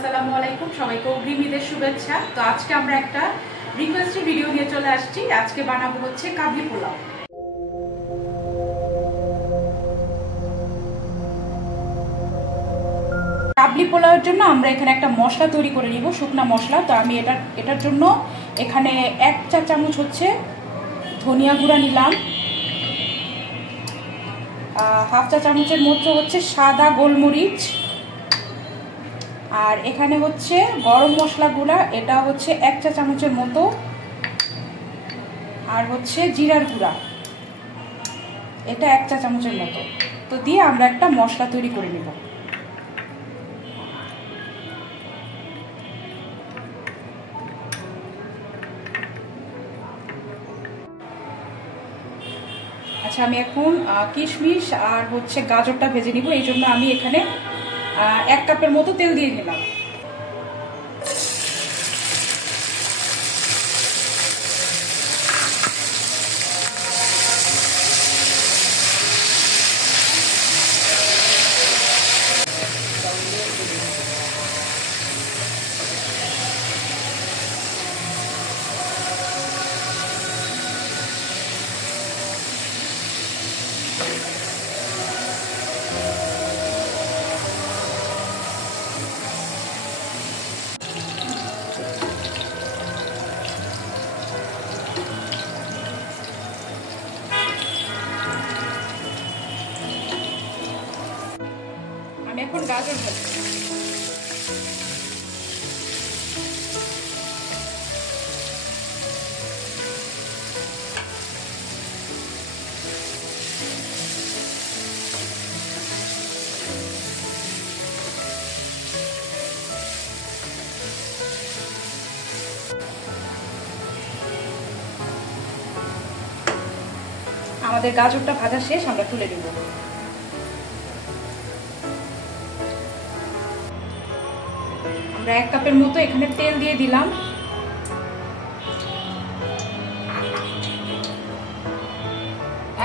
আসসালামু আলাইকুম, সবাইকে অগ্রিম ঈদের শুভেচ্ছা। তো আজকে আমরা একটা রিকোয়েস্টেড ভিডিও নিয়ে চলে আসছি। আজকে বানাবো হচ্ছে কাবলি পোলাও। কাবলি পোলাওয়ের জন্য আমরা এখানে একটা মশলা তৈরি করে নিব, শুকনা মশলা। তো আমি এটার জন্য এখানে 1 চা চামচ হচ্ছে ধনিয়া গুঁড়া নিলাম, হাফ চা চামচের মতো হচ্ছে সাদা গোলমরিচ, আর এখানে হচ্ছে গরম মশলা গুঁড়া, এটা হচ্ছে 1 চা চামচের মতো, আর হচ্ছে জিরার গুঁড়া, এটা 1 চা চামচের মতো। তো দিয়ে আমরা একটা মশলা তৈরি করে নিব। আচ্ছা, আমি এখন কিশমিশ আর হচ্ছে গাজরটা ভেজে নিব। এই জন্য আমি এখানে 1 কাপের মতো তেল দিয়ে নিলাম। আমি এখন গাজর ভাজবো। আমাদের গাজরটা ভাজা শেষ, আমরা তুলে নেব। আমরা 1 কাপের মতো এখানে তেল দিয়ে দিলাম।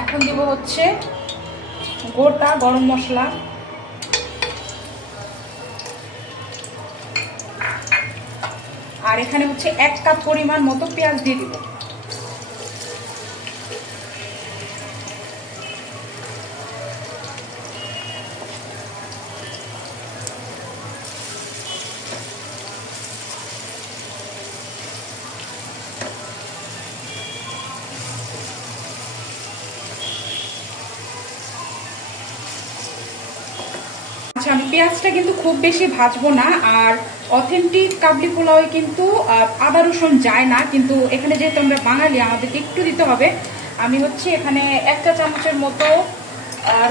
এখন দেব হচ্ছে গোটা গরম মশলা, আর এখানে হচ্ছে 1 কাপ পরিমাণ মতো পেঁয়াজ দিয়ে দিব। আমি পেঁয়াজটা কিন্তু খুব বেশি ভাজবো না, আর অথেন্টিক কাবলি পোলাওয়ে কিন্তু আদা রসুন যায় না, কিন্তু এখানে যেহেতু আমরা বাঙালি আমাদের একটু দিতে হবে। আমি হচ্ছে এখানে 1 চা চামচের মতো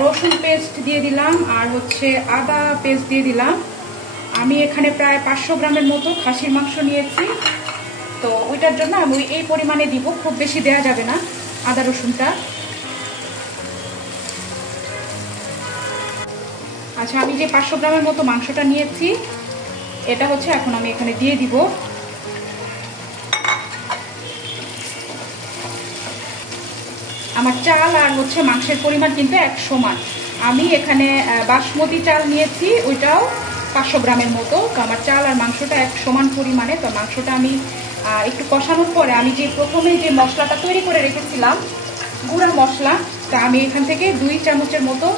রসুন পেস্ট দিয়ে দিলাম, আর হচ্ছে আদা পেস্ট দিয়ে দিলাম। আমি এখানে প্রায় 500 গ্রামের মতো খাসির মাংস নিয়েছি, তো ওইটার জন্য আমি এই পরিমাণে দিব, খুব বেশি দেওয়া যাবে না আদা রসুনটা। আচ্ছা, আমি যে 500 গ্রামের মতো মাংসটা নিয়েছি এটা হচ্ছে এখন আমি এখানে দিয়ে দিব। আমার চাল আর হচ্ছে মাংসের পরিমাণ কিন্তু 1 সমান। আমি এখানে বাসমতি চাল নিয়েছি, ওইটাও 500 গ্রামের মতো। তো আমার চাল আর মাংসটা 1 সমান পরিমাণে। তো মাংসটা আমি একটু কষানোর পরে আমি যে প্রথমে যে মশলাটা তৈরি করে রেখেছিলাম গুঁড়া মশলা, তা আমি এখান থেকে 2 চামচের মতো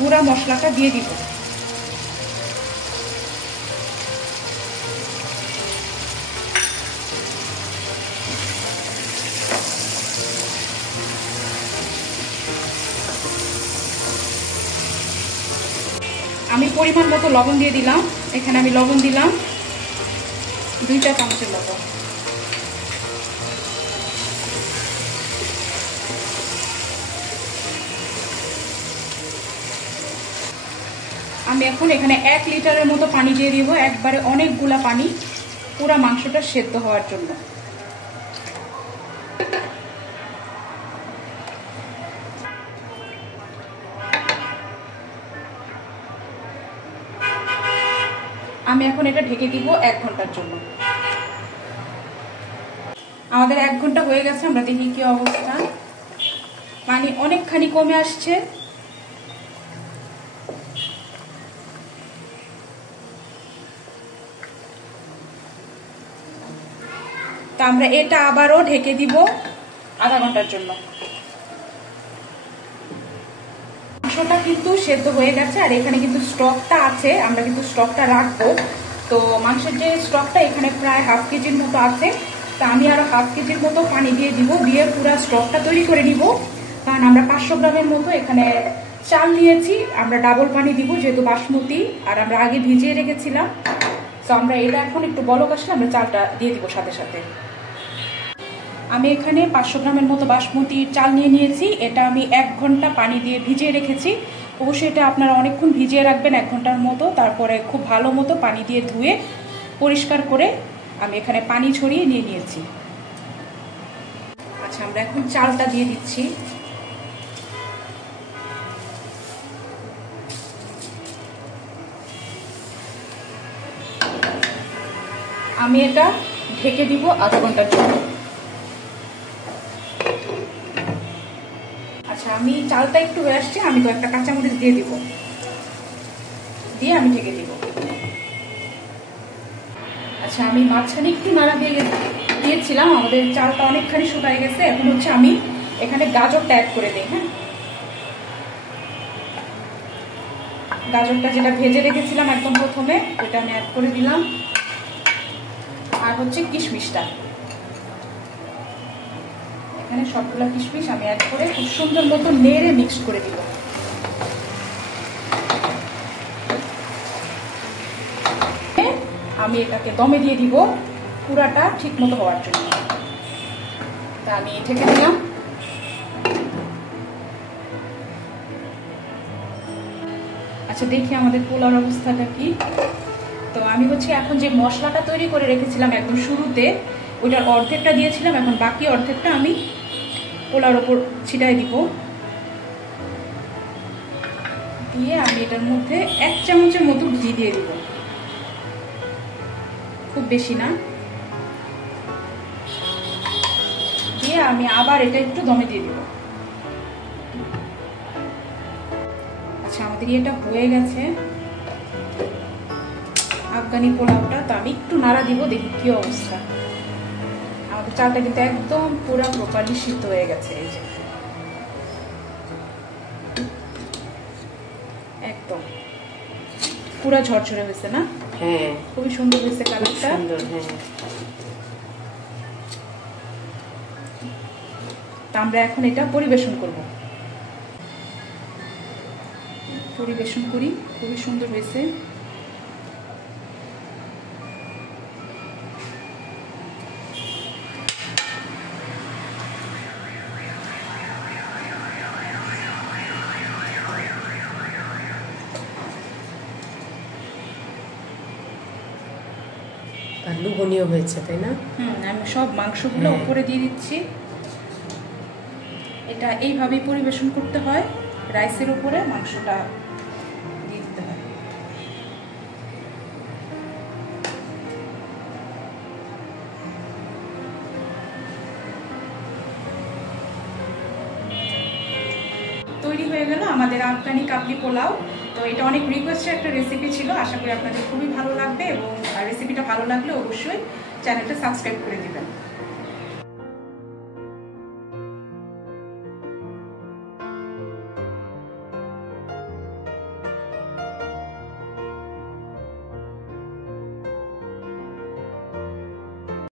গুঁড়া মশলাটা দিয়ে দিব। আমি পরিমাণ মতো লবণ দিয়ে দিলাম। এখানে আমি লবণ দিলাম 2 চা চামচের মতো। আমি এখন এখানে 1 লিটারের মতো পানি দিয়ে দিব, একবারে অনেকগুলা পানি, পুরো মাংসটা সেদ্ধ হওয়ার জন্য। আমি এখন এটা ঢেকে দিব 1 ঘন্টার জন্য। আমাদের 1 ঘন্টা হয়ে গেছে, আমরা দেখি কি অবস্থা। পানি অনেকখানি কমে আসছে। তো আমরা এটা আবারও ঢেকে দিব আধা ঘন্টার জন্য। মাংসটা কিন্তু সেদ্ধ হয়ে গেছে, আর এখানে কিন্তু স্টকটা আছে, আমরা কিন্তু স্টকটা রাখবো। তো মাংসের যে স্টকটা এখানে প্রায় হাফ কেজির মতো আছে, তো আমি আরো হাফ কেজির মতো পানি দিয়ে দিব, দিয়ে পুরো স্টকটা তৈরি করে নিব। কারণ আমরা 500 গ্রামের মতো এখানে চাল নিয়েছি, আমরা ডাবল পানি দিব যেহেতু বাসমতি, আর আমরা আগে ভিজিয়ে রেখেছিলাম। তো আমরা এটা এখন একটু বলক আসলে আমরা চালটা দিয়ে দিব সাথে সাথে। আমি এখানে 500 গ্রামের মতো বাসমতি চাল নিয়ে নিয়েছি, এটা আমি 1 ঘন্টা পানি দিয়ে ভিজিয়ে রেখেছি। অবশ্যই এটা আপনারা অনেকক্ষণ ভিজিয়ে রাখবেন, 1 ঘন্টার মতো। তারপরে খুব ভালো মতো পানি দিয়ে ধুয়ে পরিষ্কার করে আমি এখানে পানি ছড়িয়ে নিয়ে নিয়েছি। আচ্ছা, আমরা এখন চালটা দিয়ে দিচ্ছি। আমি এটা ঢেকে দিব আধা ঘন্টার জন্য। আচ্ছা, আমি চালটা একটু হয়ে আসছে, আমি তো একটা কাঁচামরিচ দিয়ে দিব, দিয়ে আমি ঢেকে দিব। আচ্ছা, আমি মাঝখানে একটু নাড়া দিয়েছিলাম, আমাদের চালটা অনেকখানি শুকায় গেছে। এখন হচ্ছে আমি এখানে গাজরটা অ্যাড করে দিই। হ্যাঁ, গাজরটা যেটা ভেজে রেখেছিলাম একদম প্রথমে, ওটা আমি অ্যাড করে দিলাম। আর হচ্ছে কিশমিশটা, এখানে সবগুলা কিশমিশ আমি অ্যাড করে খুব সুন্দর মতো নেড়ে মিক্স করে দিব। আমি এটাকে দমে দিয়ে দিব পুরাটা ঠিক মতো হওয়ার জন্য। তা আমি ঢেকে দিলাম। আচ্ছা, দেখি আমাদের পোলাওর অবস্থাটা কি। তো আমি হচ্ছে এখন যে মশলাটা তৈরি করে রেখেছিলাম একদম শুরুতে, ওইটার অর্ধেকটা দিয়েছিলাম, এখন বাকি অর্ধেকটা আমি পোলাওর ওপর ছিটাই দিব। দিয়ে আমি এটার মধ্যে 1 চামচের মতো ঘি দিয়ে দিব, খুব বেশি না। দিয়ে আমি আবার এটা একটু দমে দিয়ে দিব। আচ্ছা, আমাদের এটা হয়ে গেছে আফগানি পোলাওটা। তো আমি একটু নাড়া দিব, দেখি কি অবস্থা। আমাদের চালটা কিন্তু একদম পুরো প্রপারলি সিদ্ধ হয়ে গেছে। এই যে একদম পুরো ঝরঝরে হয়েছে না? হ্যাঁ, খুবই সুন্দর হয়েছে কালারটা। হ্যাঁ। আমরা এখন এটা পরিবেশন করব। পরিবেশন করি, খুবই সুন্দর হয়েছে। আর লোভনীয় হয়েছে, তাই না? আমি সব মাংসগুলো উপরে দিয়ে দিচ্ছি। এটা এইভাবেই পরিবেশন করতে হয়, রাইসের উপরে মাংসটা দিয়ে দিতে হয়। তৈরি হয়ে গেল আমাদের আফগানি কাবলি পোলাও। তো এটা অনেক রিকোয়েস্টের একটা রেসিপি ছিল, আশা করি আপনাদের খুবই ভালো লাগবে, এবং রেসিপিটা ভালো লাগলে অবশ্যই চ্যানেলটা সাবস্ক্রাইব করে দিবেন।